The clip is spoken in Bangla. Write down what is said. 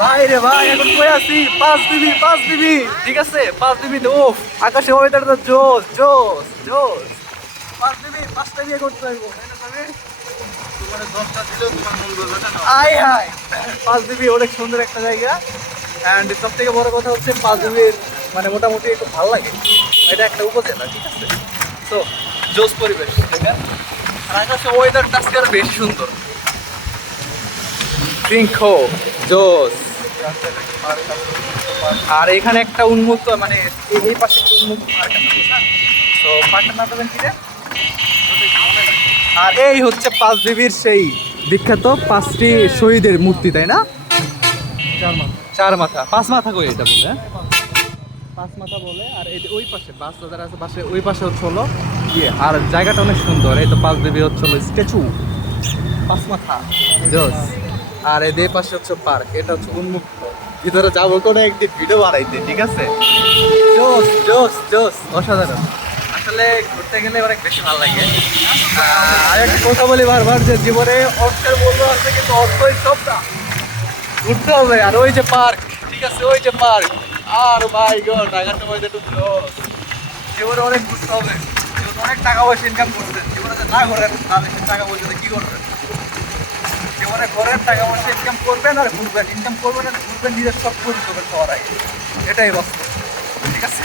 ভাই রে ভাই, এখন কই আছি? 5 ডিবি, 5 ডিবি, ঠিক আছে, 5 ডিবি। ওফ, আকাশে ওয়েদার তো জোস জোস জোস। 5 ডিবি, 5টা বিয়ে করতে পারবো, তাই না সবে? তোমার 10টা দিলেও তোমার মূল ব্যাপারটা না। আয় হায়, 5 ডিবি অনেক সুন্দর একটা জায়গা। অ্যান্ড সব থেকে বড় কথা হচ্ছে 5 ডিবির মানে মোটামুটি একটু ভালো লাগে। এটা একটা উপজেলা, ঠিক আছে। তো জোস পরিবেশ, ঠিক আছে। আর আকাশে ওয়েদারটা আজকে আরো বেশি সুন্দর। সিংখো জোস। আর এখানে একটা উন্মুক্ত মানে এই পাশে একটা উন্মুক্ত পার্ক আছে, বুঝছেন? তো পার্কটার নাম দেবেন কি রে? আর এই হচ্ছে 5 ডিবির সেই বিখ্যাত 5টি শহীদের মূর্তি, তাই না? 4 মাথা 5 মাথা করে এটা বলে, হ্যাঁ? 5 মাথা বলে। আর এই যে ওই পাশে বাস বাজার আছে, পাশে ওই পাশে হচ্ছে হলো ইয়ে। আর জায়গাটা অনেক সুন্দর। এই তো 5 ডিবি হচ্ছে হলো স্ট্যাচু 5 মাথা জোস। আর এই যে পাশে হচ্ছে পার্ক, এটা হচ্ছে উন্মুক্ত। ভিতরে যাবো কোনো একদিন ভিডিও বানাইতে, ঠিক আছে। জোস জোস জোস, অসাধারণ। আসলে ঘুরতে গেলে অনেক বেশি ভালো লাগে। আর একটা কথা বলি বারবার, যে জীবনে অর্থের মূল্য আছে কিন্তু অর্থই সব না। ঘুরতে হবে। আর ওই যে পার্ক, ঠিক আছে, ওই যে পার্ক। আর মাই গড, ঢাকার মধ্যে একটু জোস। জীবনে অনেক ঘুরতে হবে। জীবনে অনেক টাকা পয়সা ইনকাম করছেন, জীবনে যদি না করেন তাহলে সে টাকা পয়সা দিয়ে কি করবেন? জীবনে করেন, টাকা পয়সা ইনকাম করবেন আর ঘুরবেন, ইনকাম করবেন আর ঘুরবেন, নিজের সব পূরণ করবেন সবার আগে। এটাই বাস্তব, ঠিক আছে।